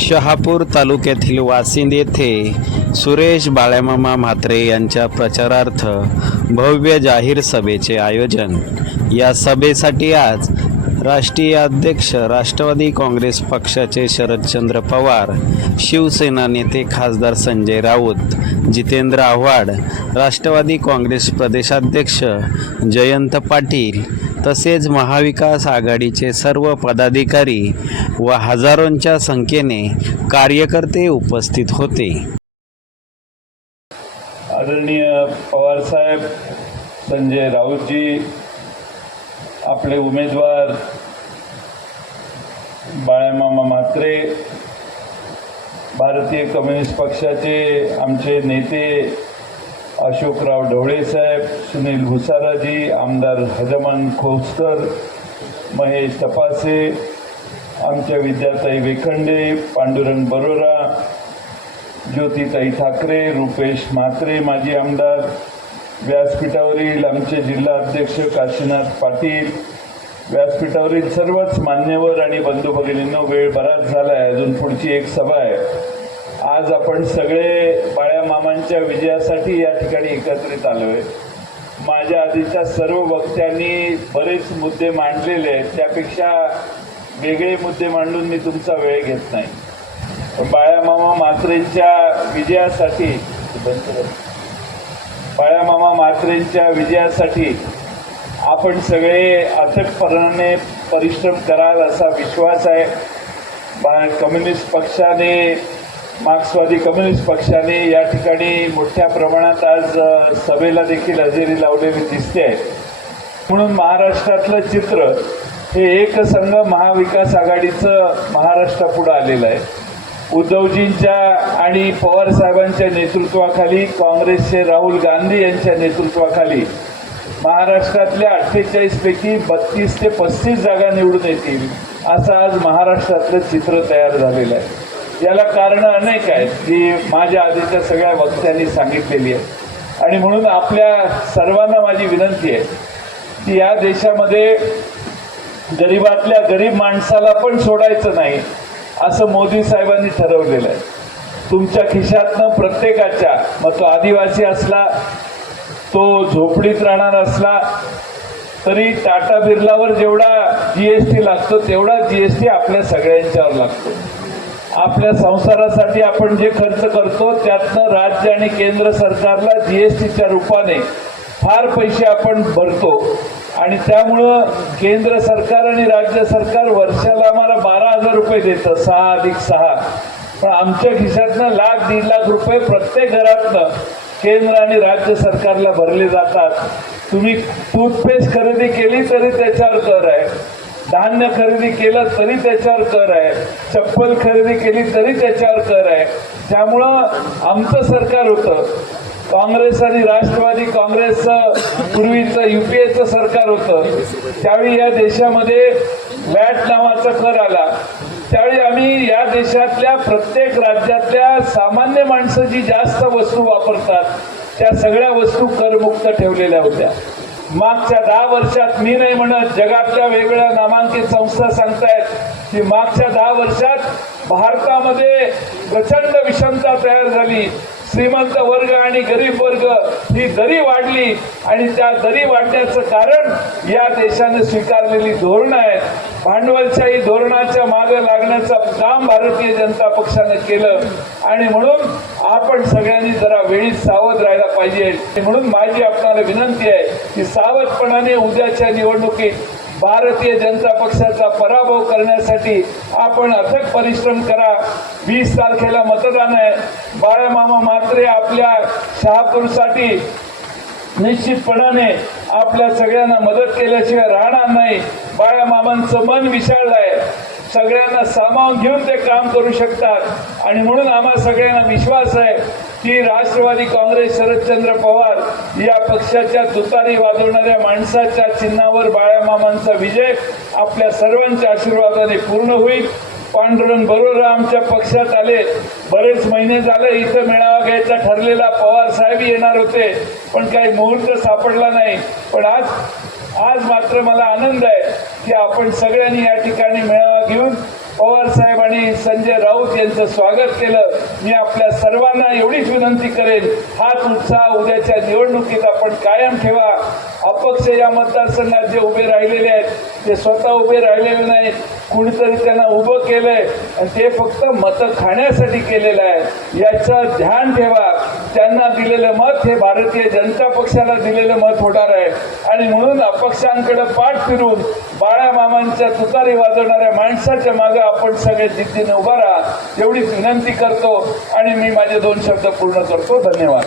शहापूर तालुक्यातील वासिंद येथे सुरेश बाळ्यामामा म्हात्रे यांच्या प्रचारार्थ भव्य जाहीर सभेचे आयोजन. या सभेसाठी आज राष्ट्रीय अध्यक्ष राष्ट्रवादी काँग्रेस पक्षाचे शरदचंद्र पवार शिवसेना नेते खासदार संजय राऊत जितेंद्र आव्हाड राष्ट्रवादी काँग्रेस प्रदेशाध्यक्ष जयंत पाटील तसेच महाविकास आघाडीचे सर्व पदाधिकारी व हजारोंच्या संख्येने कार्यकर्ते उपस्थित होते. आदरणीय पवारसाहेब संजय राऊतजी आपले उमेदवार बाळामामा म्हात्रे भारतीय कम्युनिस्ट पक्षाचे आमचे नेते अशोकराव ढवळेसाहेब सुनील भुसाराजी आमदार हजमान खोसकर महेश तपासे आमच्या विद्याताई वेखंडे पांडुरंग बरोरा ज्योतिताई ठाकरे रुपेश म्हात्रे माजी आमदार व्यासपीठावरील आमचे जिल्हा अध्यक्ष काशीनाथ पाटील व्यासपीठावरील सर्वच मान्यवर आणि बंधू भगिनींनो वेळ बराच झाला आहे अजून पुढची एक सभा आहे. आज आपण सगळे बाळ्या मामांच्या विजयासाठी या ठिकाणी एकत्रित आलो आहे माझ्या आधीच्या सर्व वक्त्यांनी बरेच मुद्दे मांडलेले आहेत. त्यापेक्षा वेगळे मुद्दे मांडून मी तुमचा वेळ घेत नाही. बाळ्यामामा मात्रेंच्या विजयासाठी बाळ्यामामा मात्रेंच्या विजयासाठी आपण सगळे अथकपणाने परिश्रम कराल असा विश्वास आहे. कम्युनिस्ट पक्षाने मार्क्सवादी कम्युनिस्ट पक्षाने या ठिकाणी मोठ्या प्रमाणात आज सभेला देखील हजेरी लावलेली दिसते म्हणून महाराष्ट्रातलं चित्र हे एकसंघ महाविकास आघाडीचं महाराष्ट्रापुढं आलेलं आहे. उद्धवजींच्या आणि पवार साहेबांच्या नेतृत्वाखाली काँग्रेसचे राहुल गांधी यांच्या नेतृत्वाखाली महाराष्ट्रातल्या अठ्ठेचाळीस पैकी बत्तीस ते पस्तीस जागा निवडून येतील असं आज महाराष्ट्रातलं चित्र तयार झालेलं आहे. याला कारणं अनेक आहेत जी माझ्या आधीच्या सगळ्या वक्त्यांनी सांगितलेली आहे आणि म्हणून आपल्या सर्वांना माझी विनंती आहे की या देशामध्ये गरीबातल्या गरीब माणसाला पण सोडायचं नाही असं मोदी साहेबांनी ठरवलेलं आहे. तुमच्या खिशातनं प्रत्येकाच्या मग तो आदिवासी असला तो झोपडीत राहणार असला तरी टाटा बिर्लावर जेवढा जीएसटी लागतो तेवढा जीएसटी आपल्या सगळ्यांच्यावर लागतो. आपल्या संसारासाठी आपण जे खर्च करतो त्यातनं राज्य आणि केंद्र सरकारला जीएसटीच्या रूपाने फार पैसे आपण भरतो. आणि त्यामुळं केंद्र सरकार आणि राज्य सरकार वर्षाला आम्हाला बारा हजार रुपये देतं सहा अधिक सहा. पण आमच्या खिशातनं लाख दीड लाख रुपये प्रत्येक घरातनं केंद्र आणि राज्य सरकारला भरले जातात. तुम्ही टूथपेस्ट खरेदी केली तरी त्याच्यावर कर आहे. धान्य खरेदी केलं तरी त्याच्यावर कर आहे. चप्पल खरेदी केली तरी त्याच्यावर कर आहे. त्यामुळं आमचं सरकार होतं. काँग्रेस आणि राष्ट्रवादी काँग्रेसचं पूर्वीचं युपीएचं सरकार होतं. त्यावेळी या देशामध्ये वॅट नावाचा कर आला. त्यावेळी आम्ही या देशातल्या प्रत्येक राज्यातल्या सामान्य माणसं जी जास्त वस्तू वापरतात त्या सगळ्या वस्तू करमुक्त ठेवलेल्या होत्या. मागच्या दहा वर्षात मी नाही म्हणत जगातल्या वेगवेगळ्या नामांकित संस्था सांगतायत की मागच्या दहा वर्षात भारतामध्ये प्रचंड विषमता तयार झाली. श्रीमंत वर्ग आणि गरीब वर्ग ही दरी वाढली आणि त्या दरी वाढण्याचं कारण या देशाने स्वीकारलेली धोरणं आहेत. भांडवलशाही धोरणाच्या मागे लागण्याचं काम भारतीय जनता पक्षानं केलं. आणि म्हणून आपण सगळ्यांनी जरा वेळीच सावध राहायला पाहिजे. म्हणून माझी आपल्याला विनंती आहे की सावधपणाने उद्याच्या निवडणुकीत भारतीय जनता पक्षाचा पराभव करण्यासाठी आपण अथक परिश्रम करा. वीस तारखेला मतदान आहे. बाळामामा मात्रे आपल्या शहापूरसाठी निश्चितपणाने आपल्या सगळ्यांना मदत केल्याशिवाय राहणार नाही. बाळामामांचं मन विशाळलं आहे. सगळ्यांना सामावून घेऊन ते काम करू शकतात. आणि म्हणून आम्हा सगळ्यांना विश्वास आहे की राष्ट्रवादी काँग्रेस शरदचंद्र पवार या पक्षाच्या तुतारी वाजवणाऱ्या माणसाच्या चिन्हावर बाळामामांचा विजय आपल्या सर्वांच्या आशीर्वादाने पूर्ण होईल. पांडुरंग बरोबर आमच्या पक्षात आले. बरेच महिने झाले इथं मेळावा घ्यायचा ठरलेला. पवार साहेब येणार होते पण काही मुहूर्त सापडला नाही. पण आज आज मात्र मला आनंद आहे की आपण सगळ्यांनी या ठिकाणी मेळावा घेऊन पवार साहेब आणि संजय राऊत यांचं स्वागत केलं. मी आपल्या सर्वांना एवढीच विनंती करेल हाच उत्साह उद्याच्या निवडणुकीत आपण कायम ठेवा. अपक्ष या मतदारसंघात जे उभे राहिलेले आहेत ते स्वतः उभे राहिलेले नाहीत कुणीतरी त्यांना उभं केलंय आणि ते फक्त मतं खाण्यासाठी केलेलं आहे. याचं ध्यान ठेवा. त्यांना दिलेलं मत हे भारतीय जनता पक्षाला दिलेलं मत होणार आहे. आणि म्हणून अपक्षांकडे पाठ फिरून बाळा मामांच्या तुतारी वाजवणाऱ्या माणसाच्या मागे आपण सगळे जिद्दीने उभा राहा. एवढीच विनंती करतो आणि मी माझे दोन शब्द पूर्ण करतो. धन्यवाद.